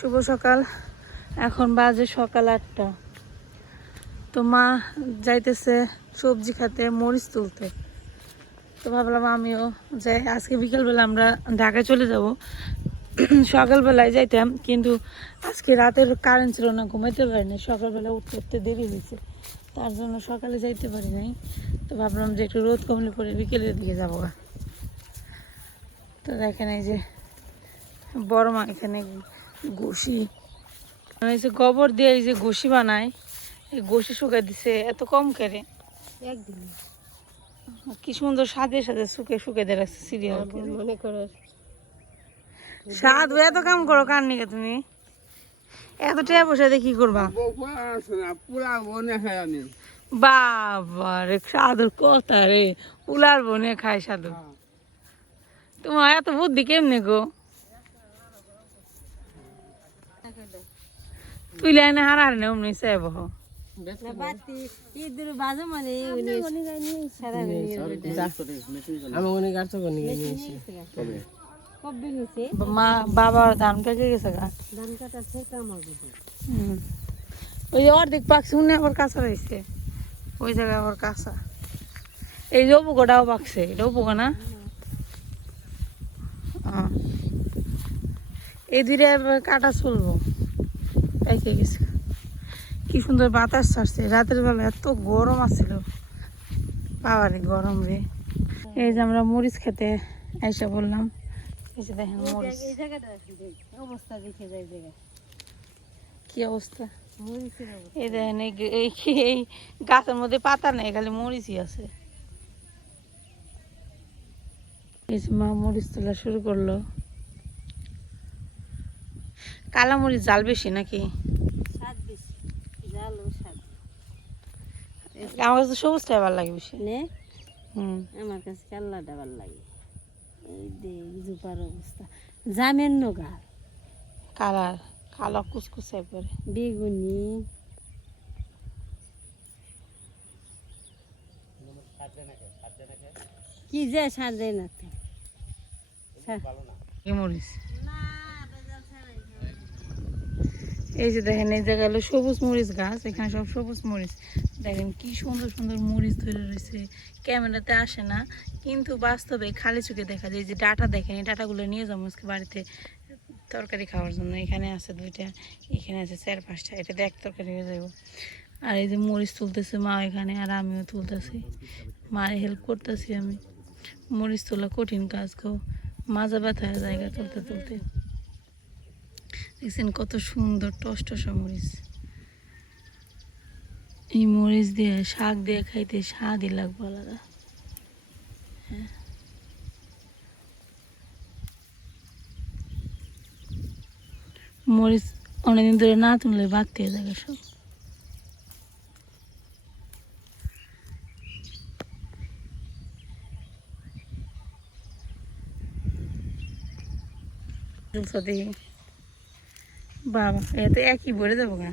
শুভ সকাল। এখন বাজে সকাল আটটা। তো মা যাইতেছে সবজি খাতে, মরিচ তুলতে। তো ভাবলাম আমিও যাই। আজকে বিকেলবেলা আমরা ঢাকায় চলে যাব। সকালবেলায় যাইতাম, কিন্তু আজকে রাতের কারেন্ট ছিল না, ঘুমাইতে পারি না সকালবেলা উঠতে উঠতে দেরি হয়েছে তার জন্য সকালে যাইতে পারি নাই। তো ভাবলাম যে একটু রোদ কমলে পরে বিকেলের দিকে যাব। তো দেখেন এই যে বড় মা এখানে ঘষি। এই যে গোবর দিয়ে এই যে ঘষি বানায় এই ঘষি শুকাই দিছে এত কম করে একদিন। কি সুন্দর সাজে সাজে শুকে শুকে দিয়ে রাখছে সিরিয়াল মনে করো সাধু এত কাম করো কার নিকে তুমি? এত টাকা পয়সা দিয়ে কি করবা? বাবা রে সাধুর কথা রে। উলার বনে খায় সাধু তোমার এত বুদ্ধি কেমনে গো তুই লাইনে হারার নেই অমনি চাইব না বাতি ইদুর বাজু মানে সারা আমি অনেক আর তো কোনি কবে? হয়েছে মা বাবার ধান পেকে গেছে গা। ধান কাটার থেকে আমার বুঝি হুম। ওই যে অর্ধেক পাকছে উনি আবার কাঁচা রয়েছে। ওই জায়গায় আবার কাঁচা। এই যে উপকোটাও পাকছে এটা উপকো না? আহ। এই দুইটা কাটা চলবো। পাইকে গেছে। কি সুন্দর বাতাস ছাড়ছে। রাতের বেলা এত গরম আছিল। বাবারে গরম রে। এই যে আমরা মরিচ খেতে আইসা বললাম। এই যে দেখেন মরিচ। এই জায়গাটা দেখ, অবস্থা দেখে যায় কি অবস্থা? এই দেখেন এই এই এই গাছের মধ্যে পাতা নেই খালি মরিচই আছে। এই মা মরিচ তোলা শুরু করল। কালা মরিচ জাল বেশি নাকি আমার কাছে সবুজটা ভালো লাগে বেশি। হুম। আমার কাছে কাল্লাটা ভালো লাগে। জুপার অবস্থা। জামের নগাল কালার কালো কুচকুচে পরে বেগুনি। কি যে দেয় না মরিচ এই যে দেখেন, এই জায়গায় হলো সবুজ মরিচ গাছ, এখানে সব সবুজ মরিচ। দেখেন কি সুন্দর সুন্দর মরিচ ধরে রয়েছে, ক্যামেরাতে আসে না, কিন্তু বাস্তবে খালি চোখে দেখা যায়, এই যে ডাটা দেখেন, এই ডাটাগুলো নিয়ে যাব আজকে বাড়িতে তরকারি খাওয়ার জন্য। এখানে আছে দুইটা, এখানে আছে চার পাঁচটা, এটা দেখ তরকারি হয়ে যাব। আর এই যে মরিচ তুলতেছে মা এখানে, আর আমিও তুলতেছি। মায়ের হেল্প করতেছি আমি। মরিচ তোলা কঠিন কাজ গো, মাজা ব্যথা জায়গা তুলতে তুলতে। দেখছেন কত সুন্দর টস টসা মরিচ। এই মরিচ দিয়ে, শাক দিয়ে খাইতে স্বাদই লাগবে আলাদা। হ্যাঁ। মরিচ অনেকদিন ধরে না তুললে দিয়ে যাবে সব। দেখি বাবা এত একই ভরে যাব গা।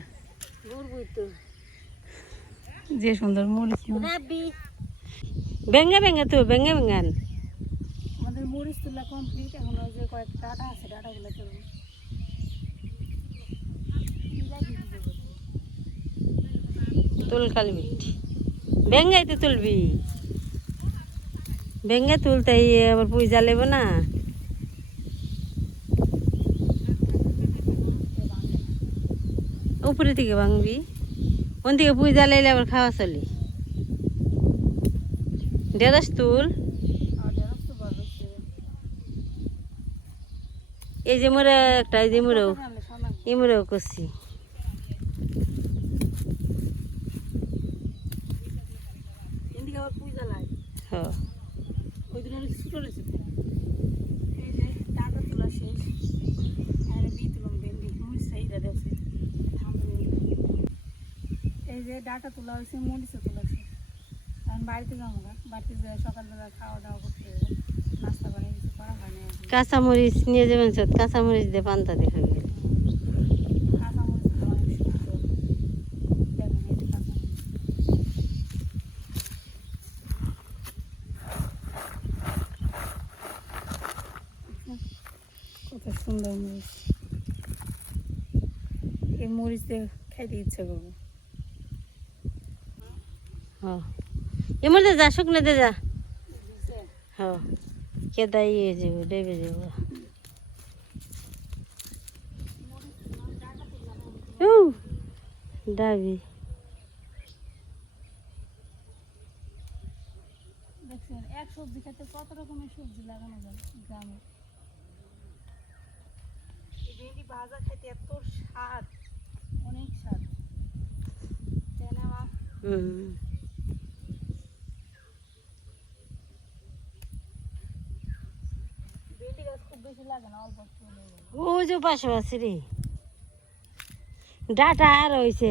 যে সুন্দর মরিচ। বেঙ্গা বেঙ্গা তো বেঙ্গা বেঙ্গান আমাদের মরিচ তোলা কমপ্লিট এখন যে কয়েকটা ডাটা আছে ডাটাগুলো তুলবো তুল কালবি বেঙ্গাই তো তুলবি। বেঙ্গা তুলতে ইয়ে আবার পয়সা লেব না। উপরে থেকে ভাঙবি। ওন থেকে পয়সা লাইলে আবার খাওয়া চলি। দেদাস তুল। এই যে মোরা একটা এই যে মোরাও এই মোরাও করছি। পুজা হ্যাঁ। ওই দিন ছোটো রয়েছে তো। এই যে ডাটা তোলা শেষ আর বি তুলম ভেন্ডি মরিচটা এইটা দেখছে এই যে ডাটা তোলা হয়েছে মরিচও তোলা হয়েছে। এখন বাড়িতে যাব না বাড়িতে যে সকালবেলা খাওয়া দাওয়া করতে হবে নাস্তা বানিয়ে কিছু করা হয় না। কাঁচামরিচ নিয়ে যাবেন সব কাঁচামরিচ দিয়ে পান্তা দেখা গেল মরিচ মরিচ। কত সুন্দর মরিচ। এই মরিচ দিয়ে খাইতে ইচ্ছা করব। এমন দে যা শুকনো দে যা কেদাই যাব ডেবে যাব উ, ডাবি দেখছেন এক সবজি খেতে কত রকমের সবজি লাগানো যায় গ্রামে? ভেন্ডি ভাজা খেতে এত স্বাদ। অনেক স্বাদ। তাই না মা? হুম ভেন্ডি গাছ খুব বেশি লাগে না অল্প একটু হলেই হবে। ও যে পাশে আছে রে। ডাটা আর হয়েছে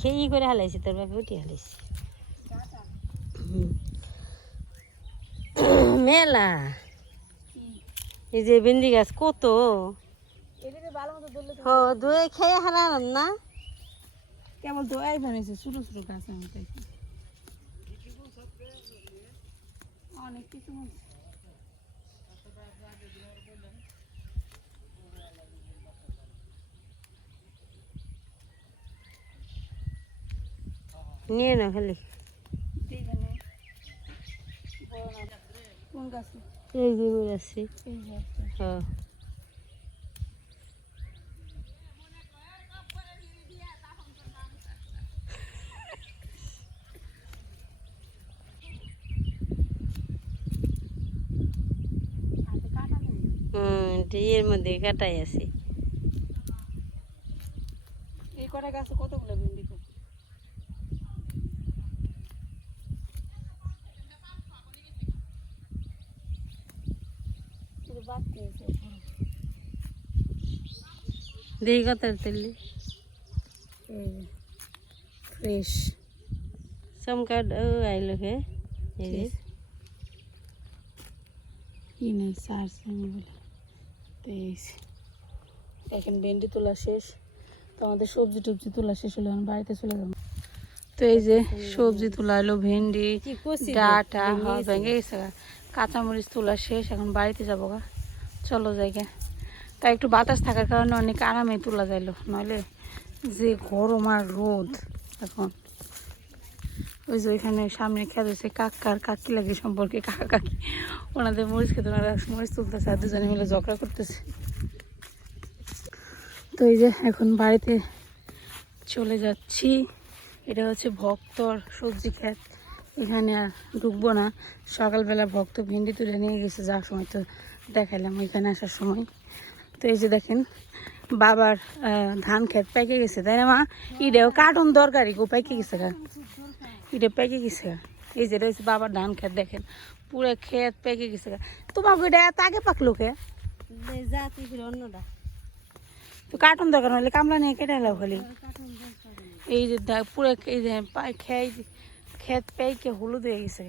খেয়ে করে হালাইছে তোর বাপে উঠে হালাইছে। মেলা। এই যে ভেন্ডি গাছ কত? দই খেয়ে হারালাম না। কেবল তো বানিয়েছে ছোট ছোট গাছ আমি অনেক কিছু নিয়ে না খালি। এই যে একটা। হ্যাঁ। এর মধ্যে কাটাই আছে। এই কটা গাছে কতগুলো এখন। কত তুললি ফ্রেশ চমকা ও আইলো কি এখন ভেন্ডি তোলা শেষ। তো আমাদের সবজি টবজি তোলা শেষ হলো এখন বাড়িতে চলে যাব। তো এই যে সবজি তোলা হলো ভেন্ডি ডাটা হ্যাঁ ভেঙে গেছে কাঁচামরিচ তোলা শেষ এখন বাড়িতে যাব গা। চলো জায়গা তাই একটু বাতাস থাকার কারণে অনেক আরামে তোলা যাইলো। নইলে যে গরম আর রোদ এখন। ওই যে ওইখানে সামনে খেতে হচ্ছে কাকার কাকি লাগে সম্পর্কে। কাকা কাকি, ওনাদের মরিচ খেতে, ওনারা মরিচ তুলতেছে আর দুজনে মিলে ঝগড়া করতেছে। তো এই যে এখন বাড়িতে চলে যাচ্ছি। এটা হচ্ছে ভক্তর সবজি ক্ষেত এখানে আর ঢুকবো না। সকালবেলা ভক্ত ভেন্ডি তুলে নিয়ে গেছে যাওয়ার সময় তো দেখালাম এখানে আসার সময়। তো এই যে দেখেন বাবার ধান ক্ষেত পেকে গেছে তাই না মা? ইডেও কার্টুন দরকারি গো পেকে গেছে গা। এটা পেকে গেছে গা। এই যে রয়েছে বাবার ধান ক্ষেত দেখেন পুরো ক্ষেত পেকে গেছে গা। তোমাকে এটা এত আগে পাকলো কে? অন্যটা। তো কার্টুন দরকার হলে কামলা নিয়ে কেটে এলাও খালি। এই যে পুরো এই যে খেয়ে ক্ষেত পেকে হলুদ হয়ে গেছে